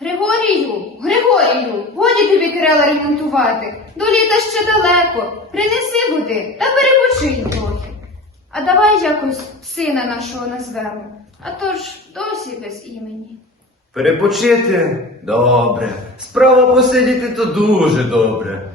Григорію, Григорію, годі тобі крила ремонтувати. До літа ще далеко. Принеси води та перепочинь. А давай якось сина нашого назвемо. А то ж досі без імені. Перепочити? Добре. Справа посидіти то дуже добре.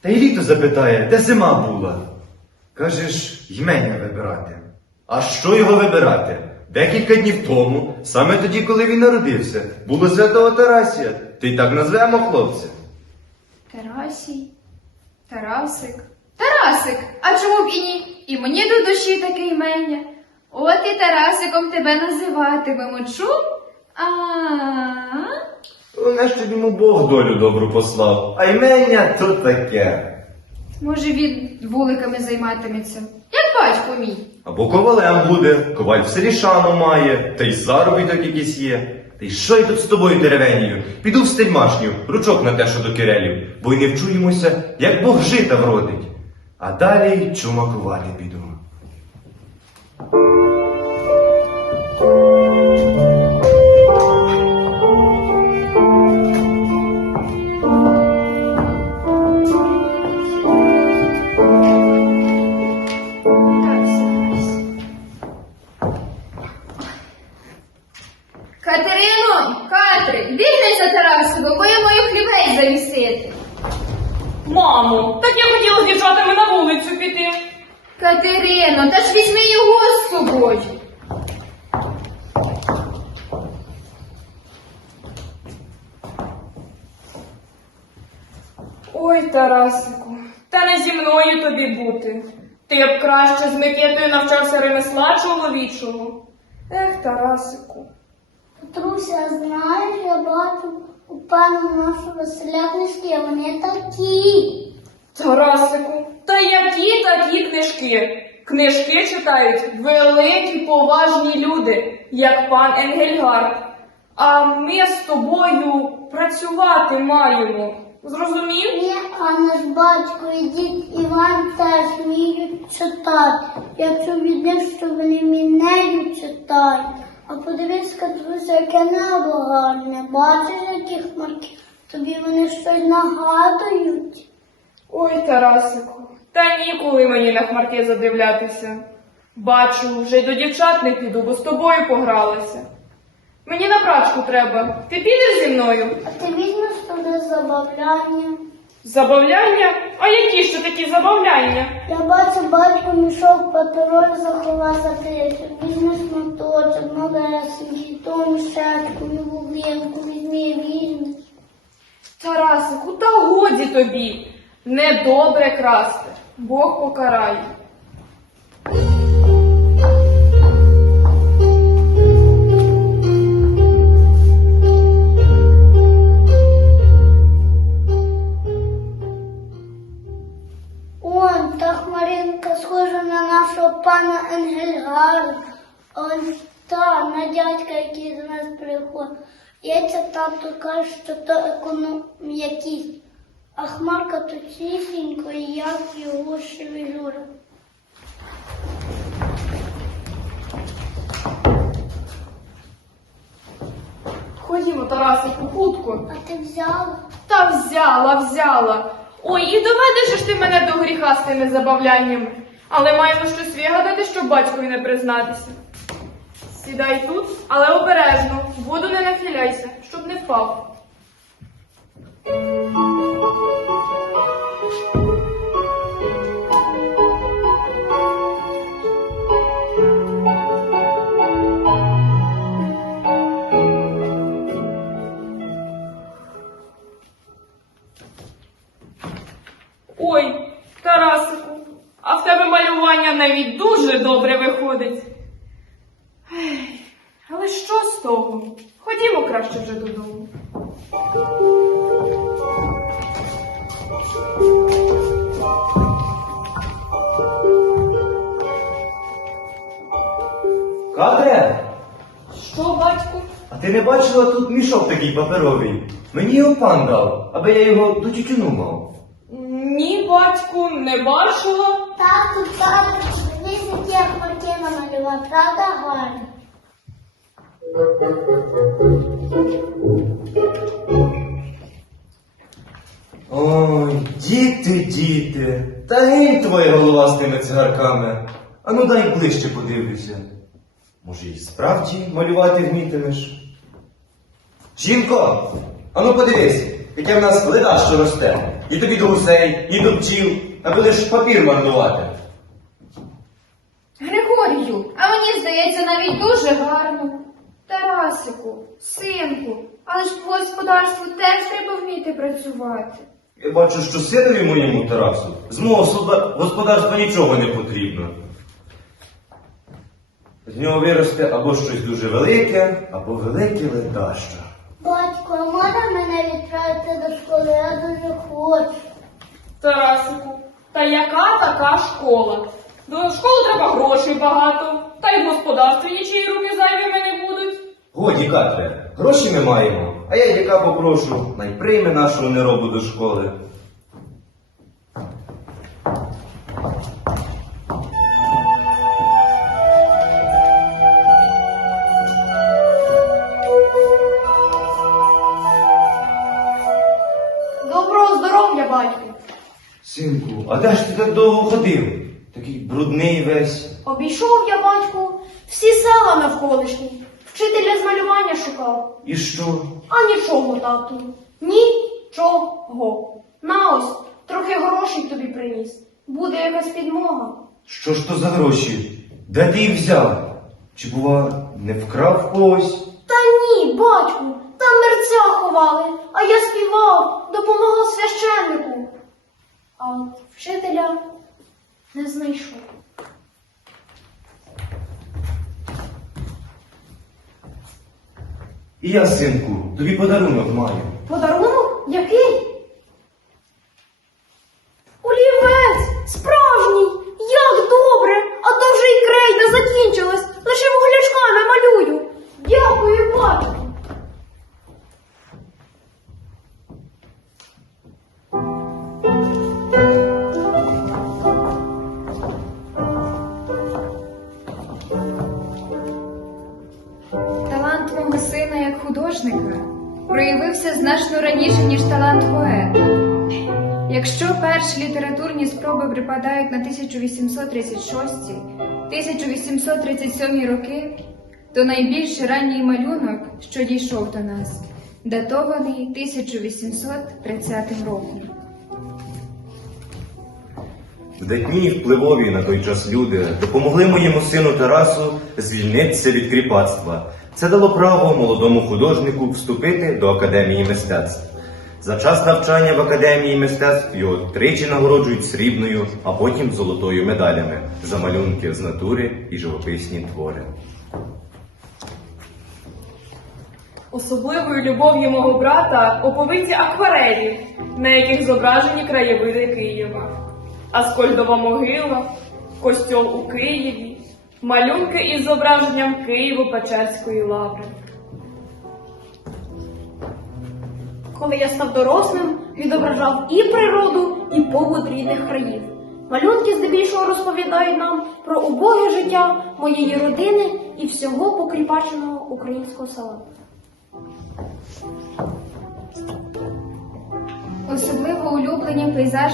Та й літо запитає, де зима була. Кажеш, ймення вибирати. А що його вибирати? Декілька днів тому, саме тоді, коли він народився, було святого Тарасія. Ти так назвемо хлопця. Тарасій, Тарасик. Тарасик, а чому б і ні? І мені до душі таке імення. От і Тарасиком тебе називатимемо. Чув? А. Головне, щоб йому Бог долю добру послав, а ймення то таке. Може, він вуликами займатиметься. Як батько мій. Або ковалем буде, коваль в селі шану має, та й заробіток якийсь є. Та й що я тут з тобою деревенію? Піду в стельмашню, ручок на те, що до кирелів, бо й не вчуємося, як Бог жита вродить. А далі чумакувати піду. Катерино, Катри, за Тарасиком, бо я маю хлібей завісити. Мамо, так я хотіла з дівчатами на вулицю піти. Катерино, та ж візьми його з собою. Ой, Тарасику, та не зі мною тобі бути. Ти б краще з Микитою навчався ремесла чоловічого. Ех, Тарасику. Петруся, знаєш, я бачу у пана нашого Василя книжки, вони такі. Тарасику, та які такі книжки? Книжки читають великі поважні люди, як пан Енгельгард. А ми з тобою працювати маємо. Зрозумів? Ні, а наш батько і дід Іван теж вміють читати. Я чув від них, що вони мінею читають. А подивись, Катруся, яке небо гарне. Бачиш, які хмарки? Тобі вони щось нагадують. Ой, Тарасику, та ніколи мені на хмарки задивлятися. Бачу, вже й до дівчат не піду, бо з тобою погралася. Мені на прачку треба. Ти підеш зі мною? А ти візьмеш туди забавляння. Забавляння? А які ж це такі забавляння? Я бачу, батько мішок патруль заховав за тисячу. Візьми шматочок, малесенький, ту мішечку, вілинку, візьми, візьми. Тарасику, та годі тобі. Недобре красти. Бог покарає. Та хмаринка схожа на нашого пана Енгельгарда. Он та на дядька, який до нас приходить. Яйця тато каже, що то економ якийсь. А хмарка то чисінько, як його шевелюра. Ходімо, Тарасику, хутко. А ти взяла? Та взяла, взяла. Ой, і доведеш ж ти мене до гріха з тими забавляннями. Але маємо щось вигадати, щоб батькові не признатися. Сідай тут, але обережно, воду не нахиляйся, щоб не впав. З? Ходімо краще вже додому. Катре, Що, батьку? а ти не бачила тут мішок такий паперовий? Мені його пан дав, аби я його до тютюну мав. Ні, батьку, не бачила. Тату, тату, дивись, які я картину малював, правда гарно? Ой, діти, діти, та гинь твоя голова з тими цигарками. Ану дай ближче подивлюся. Може, і справді малювати вмітимеш? Жінко, ану подивись, яке в нас леда, що росте. І тобі до гусей, і до пчіл, аби лиш папір марнувати. Григорію, а мені здається навіть дуже гарно. Тарасику, синку, але ж по господарству теж треба вміти працювати. Я бачу, що синові моєму Тарасу з мого суда- господарства нічого не потрібно. З нього виросте або щось дуже велике, або велике ледаще. Батько, а можна мене відправити до школи? Я дуже хочу. Тарасику, та яка така школа? До школи треба грошей багато, та й в господарстві нічиї руки зайвими не будуть. Годі, Катре, гроші ми маємо, а я яка попрошу, най прийме нашого неробу до школи. Доброго здоров'я, батьку. Синку, а де ж ти так довго ходив? Такий брудний весь. Обійшов я, батьку, всі села навколишні. Вчителя з малювання шукав. І що? А нічого, тату. Нічого. На ось, трохи грошей тобі приніс. Буде якась підмога. Що ж то за гроші? Де ти їх взяв? Чи, бува, не вкрав когось? Та ні, батьку, там мерця ховали, а я співав, допомагав священнику. А от вчителя не знайшов. І я, синку, тобі подарунок маю. Подарунок? Який? Олівець! Художника проявився значно раніше, ніж талант поета. Якщо перші літературні спроби припадають на 1836-1837 роки, то найбільш ранній малюнок, що дійшов до нас, датований 1830 роком. Видатні впливові на той час люди допомогли моєму сину Тарасу звільнитися від кріпацтва. Це дало право молодому художнику вступити до Академії мистецтв. За час навчання в Академії мистецтв його тричі нагороджують срібною, а потім золотою медалями за малюнки з натури і живописні твори. Особливою любов'ю мого брата оповиті акварелі, на яких зображені краєвиди Києва. Аскольдова могила, костьол у Києві, малюнки із зображенням Києво-Печерської лаври. Коли я став дорослим, відображав і природу, і побут рідних країв. Малюнки здебільшого розповідають нам про убоге життя моєї родини і всього покріпаченого українського села. Особливо улюблені пейзаж,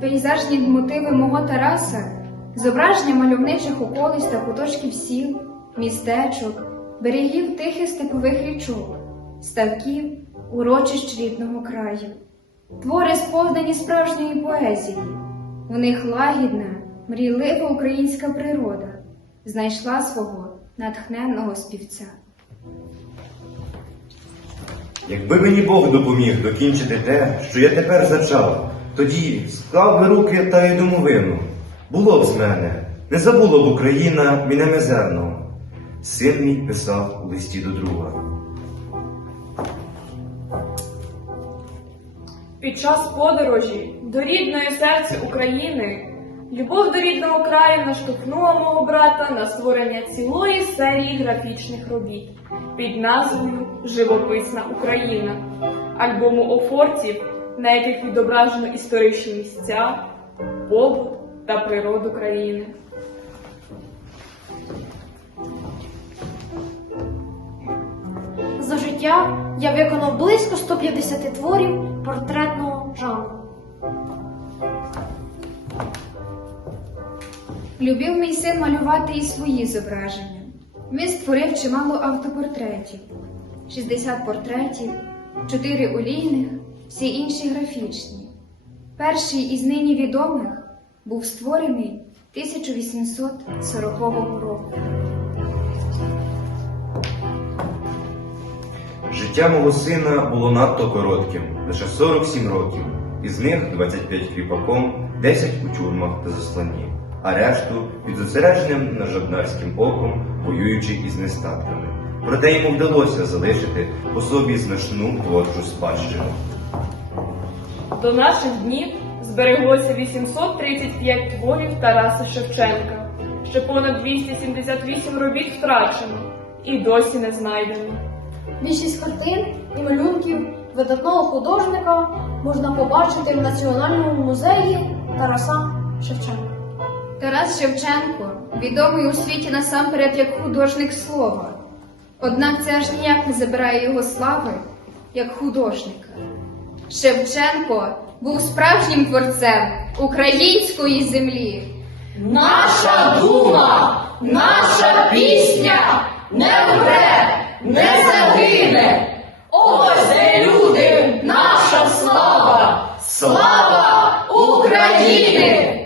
пейзажні мотиви мого Тараса, зображення мальовничих околиць та куточків сіл, містечок, берегів тихих степових річок, ставків, урочищ рідного краю. Твори сповнені справжньої поезії. У них лагідна, мрійлива українська природа знайшла свого натхненного співця. Якби мені Бог допоміг докінчити те, що я тепер зачав, тоді склав би руки та й домовину. Було б з мене, не забула б Україна мене мизерного. Син мій писав у листі до друга. Під час подорожі до рідної серця України Любов до рідного краю наштовхнула мого брата на створення цілої серії графічних робіт під назвою Живописна Україна, альбому офортів, на яких відображено історичні місця, побут та природу країни. За життя я виконав близько 150 творів портретного жанру. Любив мій син малювати і свої зображення. Він створив чимало автопортретів, 60 портретів, 4 олійних, всі інші графічні. Перший із нині відомих був створений 1840 року. Життя мого сина було надто коротким, лише 47 років. Із них 25 кріпаком, 10 у тюрмах та засланні, а решту під зосередженим на жоднарським оком, воюючи із нестатками. Проте йому вдалося залишити по собі значну творчу спадщину. До наших днів збереглося 835 творів Тараса Шевченка. Ще понад 278 робіт втрачено і досі не знайдено. Більшість картин і малюнків видатного художника можна побачити в Національному музеї Тараса Шевченка. Тарас Шевченко відомий у світі насамперед як художник слова. Однак це аж ніяк не забирає його слави як художника. Шевченко був справжнім творцем української землі. Наша дума, наша пісня не вмре, не загине. Ось люди, наша слава, слава України!